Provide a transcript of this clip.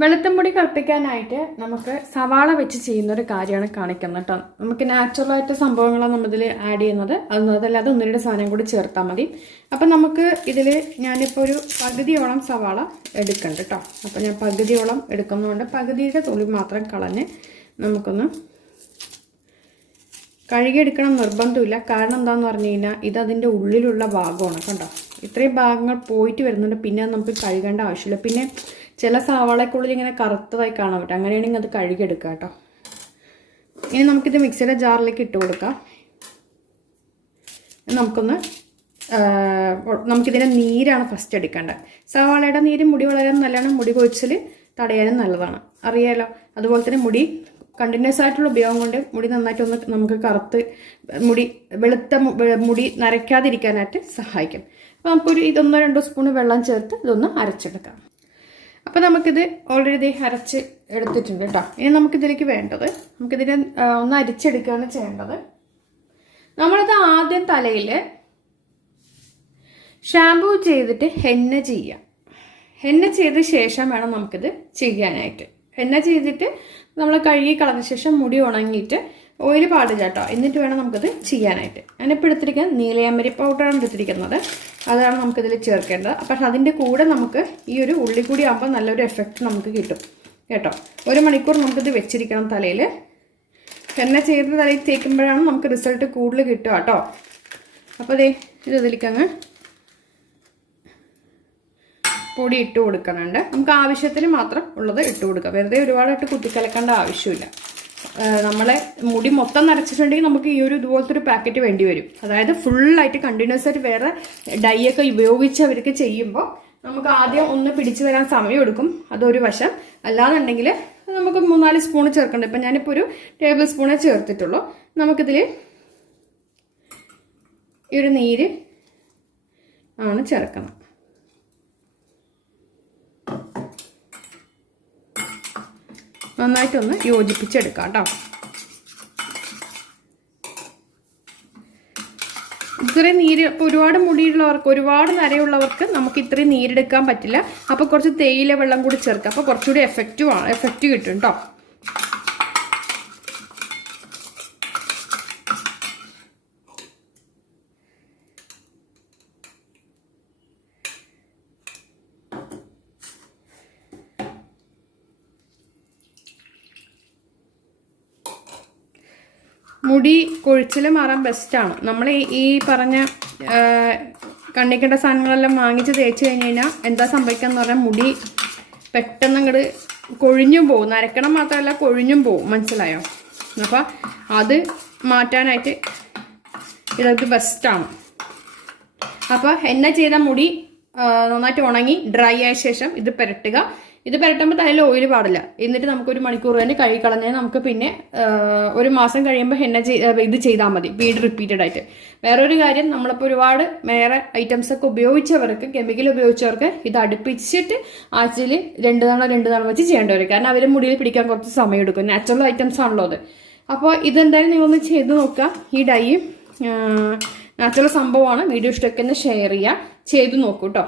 വെളുത്തും മുടി കളിപ്പിക്കാനായിട്ട് നമുക്ക് സവാള വെച്ച് ചെയ്യുന്ന ഒരു കാര്യമാണ് കാണിക്കുന്നത് കേട്ടോ. നമുക്ക് നാച്ചുറലായിട്ട് സംഭവങ്ങളാണ് നമ്മളിതിൽ ആഡ് ചെയ്യുന്നത്. അതല്ലാതെ ഒന്ന് രണ്ട് സാധനം കൂടി ചേർത്താൽ മതി. അപ്പം നമുക്ക് ഇതിൽ ഞാനിപ്പോൾ ഒരു പകുതിയോളം സവാള എടുക്കുന്നുണ്ട് കേട്ടോ. അപ്പം ഞാൻ പകുതിയോളം എടുക്കുന്നതുകൊണ്ട് പകുതിയുടെ തൊലി മാത്രം കളഞ്ഞ് നമുക്കൊന്ന് കഴുകിയെടുക്കണം നിർബന്ധമില്ല. കാരണം എന്താണെന്ന് പറഞ്ഞു കഴിഞ്ഞാൽ ഇത് അതിന്റെ ഉള്ളിലുള്ള ഭാഗമാണ് കണ്ടോ ഇത്രയും ഭാഗങ്ങൾ പോയിട്ട് വരുന്നുണ്ട്. പിന്നെ നമുക്ക് കഴുകേണ്ട ആവശ്യമില്ല. പിന്നെ ചില സവാളക്കുള്ളിൽ ഇങ്ങനെ കറുത്തതായി കാണാൻ പറ്റും. അങ്ങനെയാണെങ്കിൽ അത് കഴുകിയെടുക്കുക കേട്ടോ. ഇനി നമുക്കിത് മിക്സിയുടെ ജാറിലേക്ക് ഇട്ട് കൊടുക്കാം. നമുക്കൊന്ന് നമുക്കിതിന്റെ നീരാണ് ഫസ്റ്റ് എടുക്കേണ്ടത്. സവാളയുടെ നീര് മുടി വളരാൻ നല്ലതാണ്. മുടി കൊഴിച്ചിൽ തടയാനും നല്ലതാണ്. അറിയാലോ? അതുപോലെ തന്നെ മുടി കണ്ടിന്യൂസ് ആയിട്ടുള്ള ഉപയോഗം കൊണ്ട് മുടി നന്നായിട്ട് ഒന്ന് നമുക്ക് കറുത്ത് മുടി വെളുത്ത മുടി നരയ്ക്കാതിരിക്കാനായിട്ട് സഹായിക്കും. അപ്പോൾ നമുക്കൊരു ഇതൊന്നോ രണ്ടോ സ്പൂണ് വെള്ളം ചേർത്ത് ഇതൊന്ന് അരച്ചെടുക്കാം. അപ്പോൾ നമുക്കിത് ഓൾറെഡി അരച്ച് എടുത്തിട്ടുണ്ട് കേട്ടോ ഇനി നമുക്കിതിലേക്ക് വേണ്ടത് നമുക്കിതിനെ ഒന്ന് അരിച്ചെടുക്കുകയാണ് ചെയ്യേണ്ടത്. നമ്മളിത് ആദ്യം തലയിൽ ഷാമ്പൂ ചെയ്തിട്ട് ഹെന്ന ചെയ്യാം ഹെന്ന ചെയ്ത ശേഷം വേണം നമുക്കിത് ചെയ്യാനായിട്ട്. ഹെന്ന ചെയ്തിട്ട് നമ്മൾ കഴുകി കളഞ്ഞ ശേഷം മുടി ഉണങ്ങിയിട്ട് ഓയിൽ പാടില്ല കേട്ടോ എന്നിട്ട് വേണം നമുക്കിത് ചെയ്യാനായിട്ട്. ഞാനിപ്പോൾ എടുത്തിരിക്കുന്നത് നീലയാമ്പരി പൗഡറാണ് എടുത്തിരിക്കുന്നത്. അതാണ് നമുക്കിതിൽ ചേർക്കേണ്ടത്. പക്ഷെ അതിന്റെ കൂടെ നമുക്ക് ഈ ഒരു ഉള്ളി കൂടി ആകുമ്പോൾ നല്ലൊരു എഫക്റ്റ് നമുക്ക് കിട്ടും. കേട്ടോ? ഒരു മണിക്കൂർ നമുക്കിത് വെച്ചിരിക്കണം തലയിൽ. എണ്ണ ചെയ്ത് തലയിൽ തേക്കുമ്പോഴാണ് നമുക്ക് റിസൾട്ട് കൂടുതൽ കിട്ടുക കേട്ടോ. അപ്പോൾ ദേ ഇത് ഇതിലേക്കങ്ങ് പൊടി ഇട്ട് കൊടുക്കുന്നുണ്ട്. നമുക്ക് ആവശ്യത്തിന് മാത്രം ഉള്ളത് ഇട്ട് കൊടുക്കുക വെറുതെ ഒരുപാടായിട്ട് കുത്തിക്കലക്കേണ്ട ആവശ്യമില്ല. നമ്മളെ മുടി മൊത്തം നരച്ചിട്ടുണ്ടെങ്കിൽ നമുക്ക് ഈ ഒരു ഇതുപോലത്തെ ഒരു പാക്കറ്റ് വേണ്ടി വരും. അതായത് ഫുള്ളായിട്ട് കണ്ടിന്യൂസ് ആയിട്ട് വേറെ ഡൈ ഉപയോഗിച്ച് അവർക്ക് ചെയ്യുമ്പോൾ നമുക്ക് ആദ്യം ഒന്ന് പിടിച്ചു വരാൻ സമയം എടുക്കും. അതൊരു വശം. അല്ലാന്നുണ്ടെങ്കിൽ നമുക്ക് മൂന്നാൽ സ്പൂൺ ചേർക്കണ്ട. ഇപ്പം ഞാനിപ്പോൾ ഒരു ടേബിൾ സ്പൂണേ ചേർത്തിട്ടുള്ളൂ. നമുക്കിതിൽ ഈ ഒരു നീര് ആണ് ചേർക്കണം. നന്നായിട്ടൊന്ന് യോജിപ്പിച്ചെടുക്കാം കേട്ടോ ഇത്രയും നീര് ഇപ്പോൾ ഒരുപാട് മുടിയുള്ളവർക്ക് ഒരുപാട് നരയുള്ളവർക്ക് നമുക്ക് ഇത്രയും നീരെടുക്കാൻ പറ്റില്ല. അപ്പോൾ കുറച്ച് തേയില വെള്ളം കൂടി ചേർക്കാം. അപ്പോൾ കുറച്ചുകൂടി എഫക്റ്റീവ് ആണ് എഫക്റ്റ് കിട്ടും കേട്ടോ മുടി കൊഴിച്ചിൽ മാറാൻ ബെസ്റ്റാണ് നമ്മൾ ഈ പറഞ്ഞ കണ്ണിക്കേണ്ട സാധനങ്ങളെല്ലാം വാങ്ങിച്ച് തേച്ച് കഴിഞ്ഞ് കഴിഞ്ഞാൽ എന്താ സംഭവിക്കാന്ന് പറഞ്ഞാൽ മുടി പെട്ടെന്ന് അങ്ങോട്ട് കൊഴിഞ്ഞും പോകും നരക്കണം മാത്രമല്ല കൊഴിഞ്ഞും പോകും മനസ്സിലായോ? അപ്പം അത് മാറ്റാനായിട്ട് ഇതൊക്കെ ബെസ്റ്റാണ് അപ്പോൾ എണ്ണ ചെയ്ത മുടി നന്നായിട്ട് ഉണങ്ങി ഡ്രൈ ആയ ശേഷം ഇത് പുരട്ടുക. ഇത് പുരട്ടുമ്പോൾ തലയിൽ ഓയിൽ പാടില്ല. എന്നിട്ട് നമുക്ക് ഒരു മണിക്കൂർ തന്നെ കഴുകി കളഞ്ഞാൽ നമുക്ക് പിന്നെ ഒരു മാസം കഴിയുമ്പോൾ ഹെന്ന ഇത് ചെയ്താൽ മതി. വീട് റിപ്പീറ്റഡ് ആയിട്ട്. വേറൊരു കാര്യം നമ്മളിപ്പോൾ ഒരുപാട് വേറെ ഐറ്റംസ് ഒക്കെ ഉപയോഗിച്ചവർക്ക് കെമിക്കൽ ഉപയോഗിച്ചവർക്ക് ഇത് അടുപ്പിച്ചിട്ട് ആഴ്ചയിൽ രണ്ട് തവണ രണ്ട് തവണ വെച്ച് ചെയ്യേണ്ടി വരും. കാരണം അവർ മുടിയിൽ പിടിക്കാൻ കുറച്ച് സമയം എടുക്കും. നാച്ചുറൽ ഐറ്റംസ് ആണല്ലോ അത്. അപ്പോൾ ഇതെന്തായാലും നിങ്ങളൊന്ന് ചെയ്ത് നോക്കുക. ഈ ഡൈ നാച്ചുറൽ സംഭവമാണ്. വീഡിയോ ഇഷ്ടമൊക്കെ ഷെയർ ചെയ്യുക. ചെയ്ത് നോക്കൂ കേട്ടോ